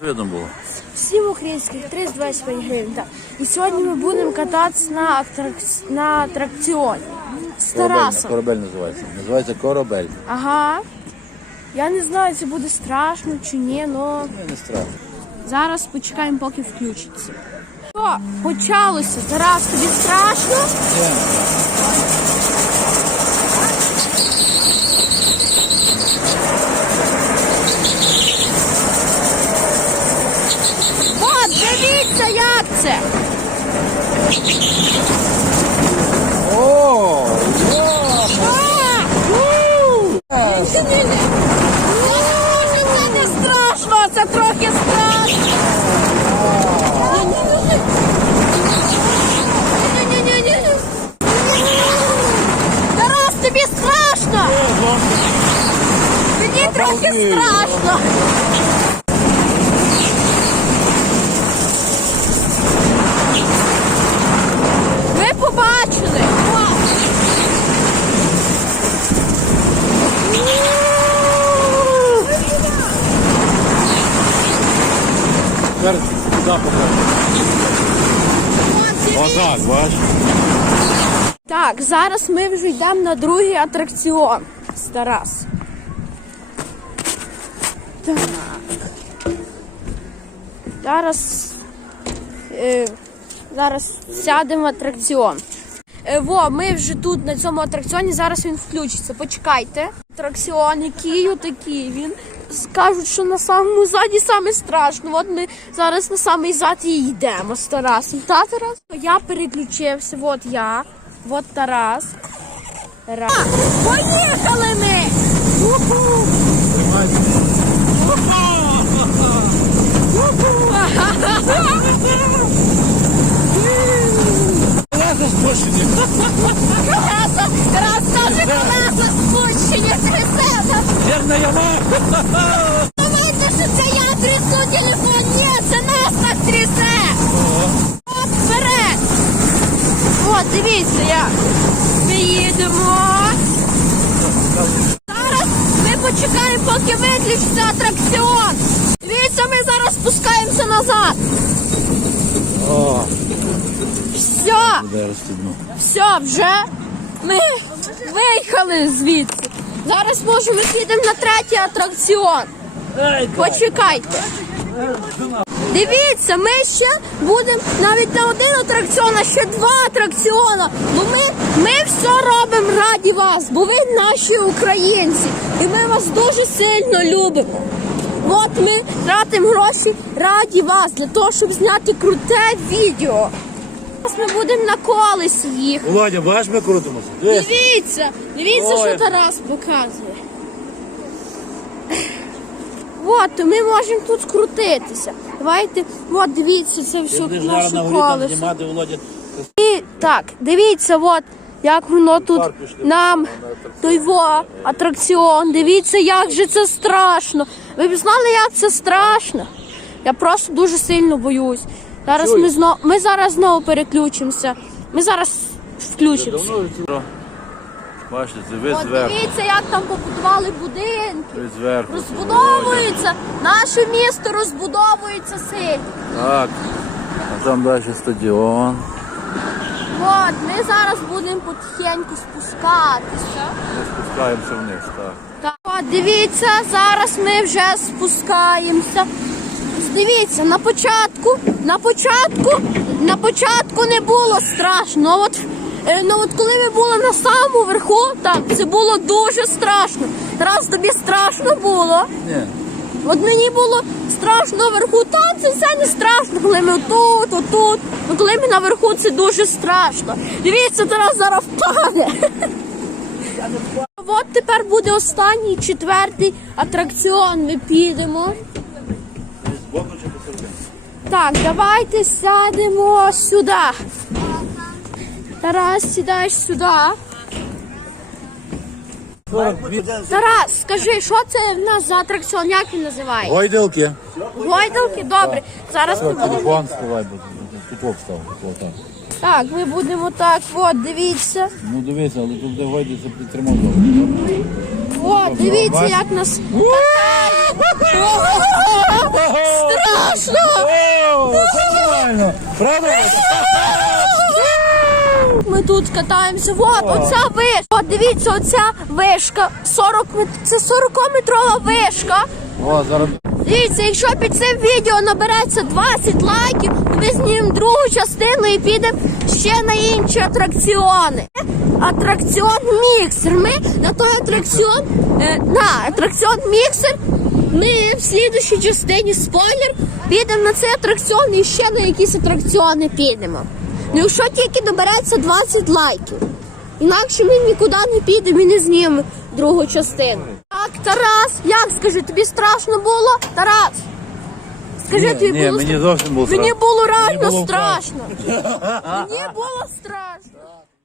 Видно було. Всім українських 325 гривень. Так. І сьогодні ми будемо кататися на, атрак- на атракціоні з Корабель, Тарасом. корабель називається. Називається корабель. Ага. Я не знаю, це буде страшно чи ні, але не страшно. зараз почекаємо, поки включиться. Що, почалося? Тарас, тобі страшно? От, як це! О! А! У! Ні-ні-ні. Боже, Це не страшно, це трохи страшно. Ні-ні-ні-ні. Тарас, тобі страшно? Мені трохи страшно. Туди. Отак, бач. Так, зараз ми вже йдемо на другий атракціон з Тарас. Так. Зараз, е, зараз сядемо в атракціон. Е, во, ми вже тут на цьому атракціоні, зараз він включиться. Почекайте. Атракціон, який отакий. Він скажуть, що на самому заді саме страшно. От ми зараз на самий зад і йдемо з Тарасом. Та Тарас? Я переключився, от я, от Тарас. Раз. Поїхали ми! Уху! Колеса спущені. Вірна яма. Думаєте, що це я трясу телефон? Ні, це нас так трясе! От вперед! От, дивіться, як ми їдемо. Зараз ми почекаємо, поки виключиться атракціон. Дивіться, ми зараз спускаємося назад. О, Все, все, вже ми виїхали звідси. Зараз може ми підемо на третій атракціон. Почекайте. Дивіться, ми ще будемо навіть не один атракціон, а ще два атракціони. Бо ми, ми все робимо раді вас, бо ви наші українці. І ми вас дуже сильно любимо. От ми тратимо гроші раді вас для того, щоб зняти круте відео. Зараз ми будемо на колесі їхати. Володя, бач, ми крутимося. Дивись. Дивіться, дивіться, Ой. що Тарас показує. От, ми можемо тут скрутитися. Давайте, от дивіться, це все зараз наше на горі там колесо. знімати, Володя. І так, дивіться, от як воно тут нам той во атракціон. Дивіться, як же це страшно. Ви б знали, як це страшно? Я просто дуже сильно боюсь. Зараз ми знов, ми зараз знову переключимося. Ми зараз включимося. Бачите, це ви От зверху. дивіться, як там побудували будинки. Ви зверху. Розбудовується. Наше місто розбудовується сильно. Так. А там далі стадіон. От, ми зараз будемо потихеньку спускатися. Ми спускаємося вниз, так. Так, от, дивіться, зараз ми вже спускаємося. Дивіться, на початку, на початку, на початку не було страшно. От, е, ну от коли ми були на самому верху, так, це було дуже страшно. Раз тобі страшно було. Ні. От мені було страшно вверху, там це все не страшно, коли ми тут, отут. Ну коли ми наверху, це дуже страшно. Дивіться, Тарас зараз впаде. От тепер буде останній четвертий атракціон. Ми підемо. Так, давайте сядемо сюди. Тарас, сідаєш сюди. Тарас, скажи, що це в нас за атракціон? Як він називається? Гойдалки. Гойдалки? Добре. Зараз ми будемо. Телефон сховай, бо тупок став. Отак. Так, ми будемо так, от, дивіться. Ну дивися, але тут де гойди, це підтримав добре. О, дивіться, як нас страшно! Правда? Ми тут катаємося. Вот, оця вишка. От дивіться, оця вишка. 40 мет... Це 40-метрова вишка. О, зараз. Дивіться, якщо під цим відео набереться 20 лайків, ми знімемо другу частину і підемо ще на інші атракціони. Атракціон міксер. Ми на той атракціон, е, на атракціон міксер. Ми в слідущій частині спойлер підемо на цей атракціон і ще на якісь атракціони підемо. Ну якщо тільки добереться 20 лайків. Інакше ми нікуди не підемо і не знімемо другу частину. Так, Тарас, як скажи, тобі страшно було? Тарас, скажи, Ні, тобі ні, було мені зовсім було Мені було Мені реально було страшно. Мені було страшно.